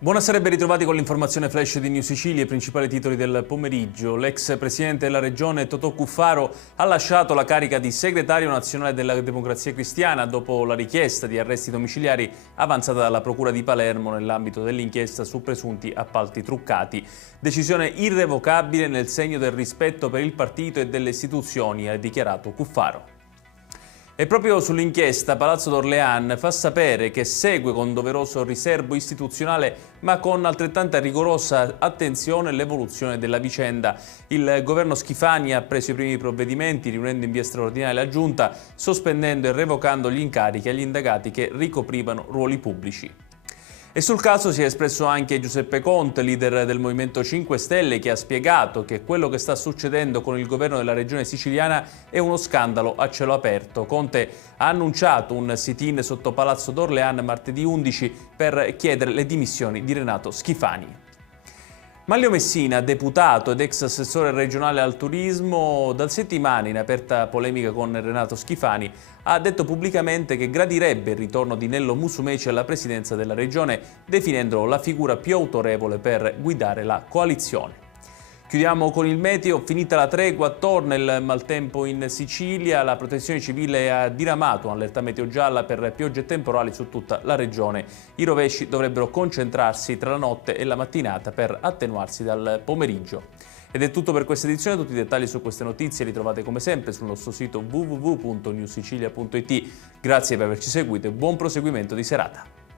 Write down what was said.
Buonasera e ben ritrovati con l'informazione flash di New Sicilia, i principali titoli del pomeriggio. L'ex presidente della regione Totò Cuffaro ha lasciato la carica di segretario nazionale della Democrazia Cristiana dopo la richiesta di arresti domiciliari avanzata dalla Procura di Palermo nell'ambito dell'inchiesta su presunti appalti truccati. Decisione irrevocabile nel segno del rispetto per il partito e delle istituzioni, ha dichiarato Cuffaro. E proprio sull'inchiesta Palazzo d'Orléans fa sapere che segue con doveroso riserbo istituzionale ma con altrettanta rigorosa attenzione l'evoluzione della vicenda. Il governo Schifani ha preso i primi provvedimenti riunendo in via straordinaria la Giunta, sospendendo e revocando gli incarichi agli indagati che ricoprivano ruoli pubblici. E sul caso si è espresso anche Giuseppe Conte, leader del Movimento 5 Stelle, che ha spiegato che quello che sta succedendo con il governo della regione siciliana è uno scandalo a cielo aperto. Conte ha annunciato un sit-in sotto Palazzo d'Orléans martedì 11 per chiedere le dimissioni di Renato Schifani. Manlio Messina, deputato ed ex assessore regionale al turismo, da settimane in aperta polemica con Renato Schifani, ha detto pubblicamente che gradirebbe il ritorno di Nello Musumeci alla presidenza della regione, definendolo la figura più autorevole per guidare la coalizione. Chiudiamo con il meteo, finita la tregua, torna il maltempo in Sicilia, la Protezione Civile ha diramato un'allerta meteo gialla per piogge temporali su tutta la regione. I rovesci dovrebbero concentrarsi tra la notte e la mattinata per attenuarsi dal pomeriggio. Ed è tutto per questa edizione, tutti i dettagli su queste notizie li trovate come sempre sul nostro sito www.newsicilia.it. Grazie per averci seguito e buon proseguimento di serata.